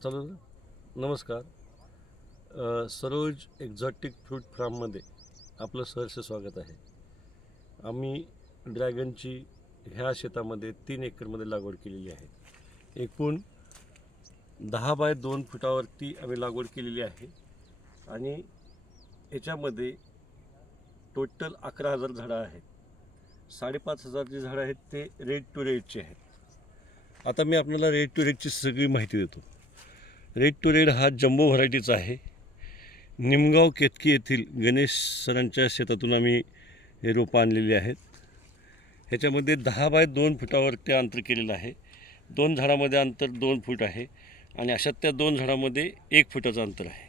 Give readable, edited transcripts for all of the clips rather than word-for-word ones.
चला नमस्कार. Saroj exotic fruit फार्ममध्ये आपलं सहर्ष स्वागत आहे. आम्ही ड्रॅगनची ह्या शेतामध्ये 3 एकरमध्ये लागवड केलेली आहे. एकूण 10 बाय 2 फुटावरती आम्ही लागवड केलेली आहे आणि याच्यामध्ये टोटल 11,000 झाडं आहेत. 5,500 जी झाडं आहेत ते रेड टू रेडची आहेत. आता मी आपल्याला रेड टू रेडची सगळी माहिती देतो. रेड टू रेड हा जम्बो व्हरायटीचा आहे. निमगाव केतकी येथील गणेश सरांच्या शेतातून आम्ही हे रोपं आणलेली आहेत. ह्याच्यामध्ये 10 बाय 2 फुटावर ते अंतर केलेलं आहे. 2 झाडामध्ये अंतर 2 फूट आहे आणि अशात त्या 2 झाडामध्ये 1 फुटाचं अंतर आहे.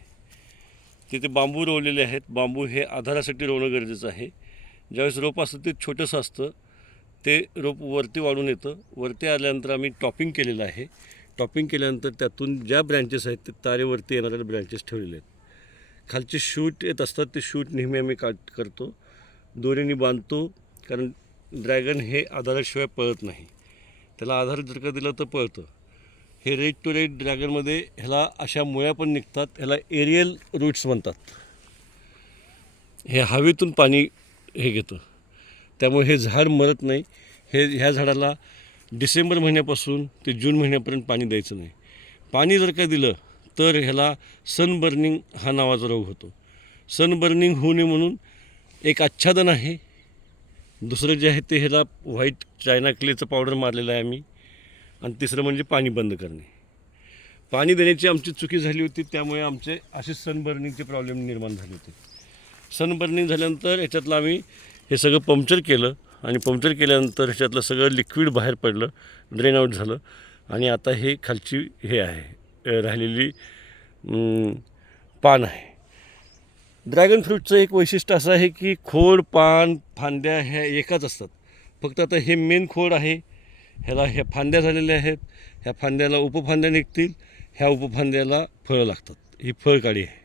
तिथे बांबू रोवलेले आहेत. बांबू हे आधारासाठी रोवणं गरजेचं आहे. ज्यावेळेस रोप असतं ते छोटंसं असतं, ते रोप वरती वाढून येतं. वरती आल्यानंतर आम्ही टॉपिंग केलेलं आहे. टॉपिंग केल्यानंतर त्यातून ज्या ब्रँचेस आहेत ते तारेवरती येणाऱ्या ब्रँचेस ठेवलेले आहेत. खालचे शूट येत असतात, ते शूट नेहमी आम्ही करतो, दोरीने बांधतो, कारण ड्रॅगन हे आधाराशिवाय पळत नाही. त्याला आधार जर का दिला तर पळतं. हे रेड टू रेड ड्रॅगनमध्ये ह्याला अशा मुळ्या पण निघतात. ह्याला एरियल रूट्स म्हणतात. हे हवेतून पाणी हे घेतं, त्यामुळे हे झाड मरत नाही. ह्या झाडाला डिसेंबर महिन्यापासून ते जून महिन्यापर्यंत पाणी द्यायचं नाही. पाणी जर का दिलं तर ह्याला सनबर्निंग हा नावाचा रोग होतो. सनबर्निंग होऊ नये म्हणून एक आच्छादन आहे. दुसरं जे आहे ते ह्याला व्हाईट चायना क्लेचं पावडर मारलेलं आहे आम्ही. आणि तिसरं म्हणजे पाणी बंद करणे. पाणी देण्याची आमची चुकी झाली होती, त्यामुळे आमचे असे सनबर्निंगचे प्रॉब्लेम निर्माण झाले होते. सनबर्निंग झाल्यानंतर ह्याच्यातलं आम्ही हे सगळं पंक्चर केलं आणि पंक्चर केल्यानंतर ह्याच्यातलं सगळं लिक्विड बाहेर पडलं, ड्रेन आऊट झालं आणि आता हे खालची हे आहे राहिलेली पान आहे. ड्रॅगन फ्रूटचं एक वैशिष्ट्य असं आहे की खोड, पान, फांद्या ह्या एकाच असतात. फक्त आता हे मेन खोड आहे, ह्याला ह्या फांद्या झालेल्या आहेत. ह्या फांद्याला उपफांद्या निघतील, ह्या उपफांद्याला फळं लागतात. ही फळकाडी आहे.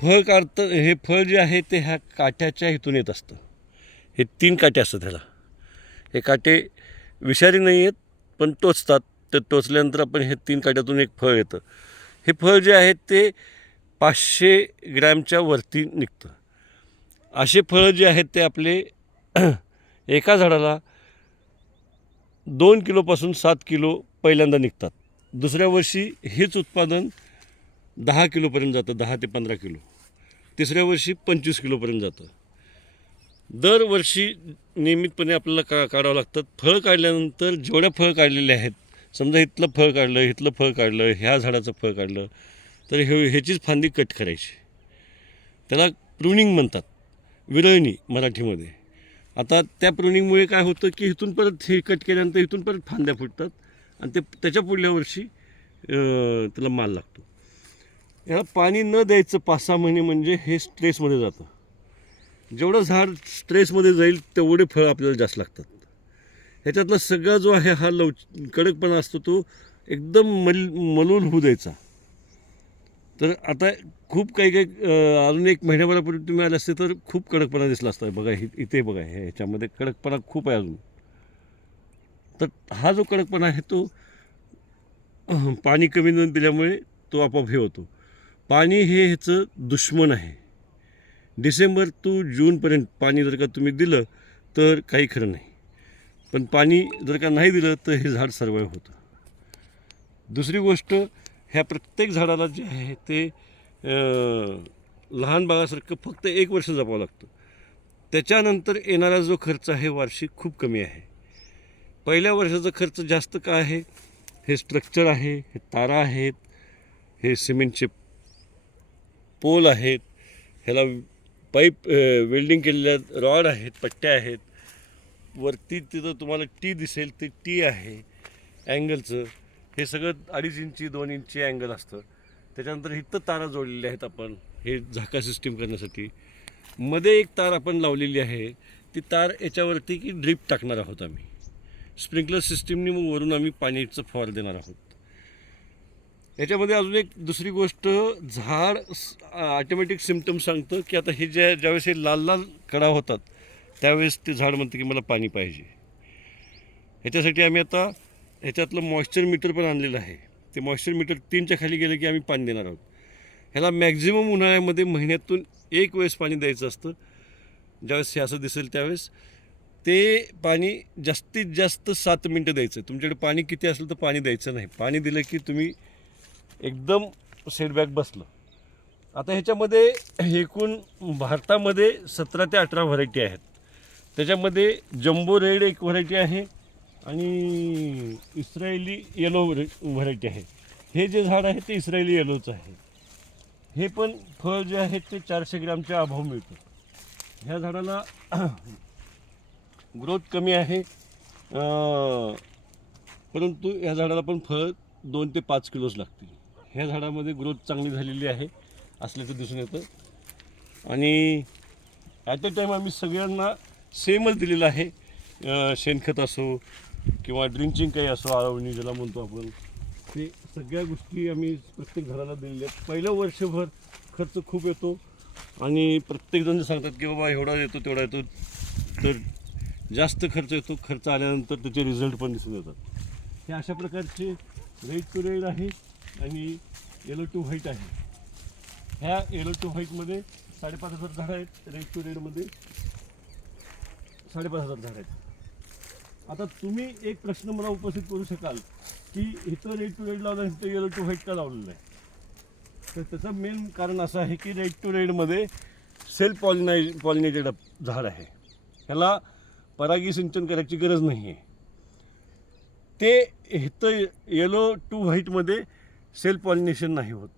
फळ काढतं, हे फळ जे आहे ते ह्या काट्याच्या इथून येत असतं. हे 3 काटे असतात ह्याला. हे काटे विषारी नाही आहेत, पण टोचतात. ते टोचल्यानंतर आपण हे 3 काट्यातून एक फळ येतं. हे फळ जे आहे ते 500 ग्रॅमच्या वरती निघतं. असे फळं जे आहेत ते आपले एका झाडाला 2 किलोपासून 7 किलो पहिल्यांदा निघतात. दुसऱ्या वर्षी हेच उत्पादन 10 किलोपर्यंत जातं, 10 ते 15 किलो. तिसऱ्या वर्षी 25 किलोपर्यंत जातं. दरवर्षी नियमितपणे आपल्याला काढावं लागतं. फळ काढल्यानंतर जेवढ्या फळ काढलेले आहेत, समजा इथलं फळ काढलं, इथलं फळ काढलं, ह्या झाडाचं फळ काढलं, तर ह्याचीच फांदी कट करायची. त्याला प्रुनिंग म्हणतात, विरळणी मराठीमध्ये. आता त्या प्रुनिंगमुळे काय होतं की इथून परत हे कट केल्यानंतर इथून परत फांद्या फुटतात आणि ते त्याच्या पुढल्या वर्षी त्याला माल लागतो. याला पाणी न द्यायचं 5-6 महिने म्हणजे हे स्ट्रेसमध्ये जातं. जेवढं झाड स्ट्रेसमध्ये जाईल तेवढे फळं आपल्याला जास्त लागतात. ह्याच्यातला सगळा जो आहे हा कडकपणा असतो तो एकदम मलूल होऊ द्यायचा. तर आता खूप काही अजून 1 महिन्याभरापूर्वी तुम्ही आले असते तर खूप कडकपणा दिसला असता. बघा इथे बघा, ह्याच्यामध्ये कडकपणा खूप आहे अजून. तर हा जो कडकपणा आहे तो पाणी कमी न दिल्यामुळे तो आपोआप हे होतो. पाणी हे ह्याचं दुश्मन आहे. डिसेंबर टू जूनपर्यंत पाणी जर का तुम्ही दिलं तर काही खरं नाही, पण पाणी जर का नाही दिलं तर हे झाड सर्वाईव्ह होतं. दुसरी गोष्ट, ह्या प्रत्येक झाडाला जे आहे ते लहान बाळासारखं फक्त 1 वर्ष जपावं लागतं. त्याच्यानंतर येणारा जो खर्च आहे वार्षिक खूप कमी आहे. पहिल्या वर्षाचा खर्च जास्त का आहे? हे स्ट्रक्चर आहे, हे तारा आहेत, हे सिमेंटचे पोल आहेत, ह्याला पाईप वेल्डिंग केलेल्या रॉड आहेत, पट्ट्या आहेत. वरती तिथं तुम्हाला टी दिसेल ते टी आहे अँगलचं. हे सगळं 2.5 इंची 2 इंची अँगल असतं. त्याच्यानंतर इथं तारा जोडलेल्या आहेत आपण हे झाका सिस्टीम करण्यासाठी. मध्ये एक तार आपण लावलेली आहे, ती तार याच्यावरती की ड्रीप टाकणार आहोत आम्ही. स्प्रिंकलर सिस्टीमनी मग वरून आम्ही पाणीचं फवार देणार आहोत. याच्यामध्ये अजून एक दुसरी गोष्ट, झाड ऑटोमॅटिक सिम्पटम सांगतं की आता हे ज्यावेळेस हे लाल लाल कडा होतात त्यावेळेस ते झाड म्हणतं की मला पाणी पाहिजे. ह्याच्यासाठी आम्ही आता ह्याच्यातलं मॉइश्चर मीटर पण आणलेलं आहे. ते मॉइश्चर मीटर 3च्या खाली गेलं की आम्ही पाणी देणार आहोत. ह्याला मॅक्झिमम उन्हाळ्यामध्ये महिन्यातून एक वेळेस पाणी द्यायचं असतं. ज्यावेळेस हे असं दिसेल त्यावेळेस ते पाणी जास्तीत जास्त 7 मिनटं द्यायचं. तुमच्याकडे पाणी किती असेल तर पाणी द्यायचं नाही. पाणी दिलं की तुम्ही एकदम सेटबॅक बसलं. आता ह्याच्यामध्ये एकूण भारतामध्ये 17 ते 18 व्हरायटी आहेत. त्याच्यामध्ये जम्बो रेड एक व्हरायटी आहे आणि इस्रायली येलो व्हरायटी आहे. हे जे झाड आहे ते इस्रायली येलोचं आहे. हे पण फळ जे आहे ते 400 ग्रॅमच्या अभाव मिळतं. ह्या झाडाला ग्रोथ कमी आहे, परंतु ह्या झाडाला पण फळ 2 ते 5 किलोच लागतील. ह्या झाडामध्ये ग्रोथ चांगली झालेली आहे असल्याचं दिसून येतं. आणि ॲट अ टाईम आम्ही सगळ्यांना सेमच दिलेलं आहे. शेणखत असो किंवा ड्रिंचिंग काही असो, आळवणी ज्याला म्हणतो आपण, ते सगळ्या गोष्टी आम्ही प्रत्येक झाडाला दिलेल्या आहेत. पहिलं वर्षभर खर्च खूप येतो आणि प्रत्येकजण सांगतात की बाबा एवढा येतो तेवढा येतो, तर जास्त खर्च येतो. खर्च आल्यानंतर त्याचे रिझल्ट पण दिसून येतात. हे अशा प्रकारचे रेड टू रेड आहे आणि येलो टू व्हाईट आहे. ह्या येलो टू व्हाईटमध्ये 5,500 झाडं आहेत. रेड टू रेडमध्ये 5,500 झाडं आहेत. आता तुम्ही एक प्रश्न मला उपस्थित करू शकाल की इथं रेड टू रेड लावलं, इथं येलो टू व्हाईट का लावलेलं आहे? तर त्याचं मेन कारण असं आहे की रेड टू रेडमध्ये सेल्फ पॉलिनेटेड झाड आहे. ह्याला परागी सिंचन करायची गरज नाही आहे. ते इथं येलो टू व्हाईटमध्ये सेल्फ पॉलिनेशन नाही होत.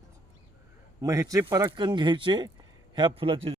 मग ह्याचे परागकण घ्यायचे ह्या फुलाचे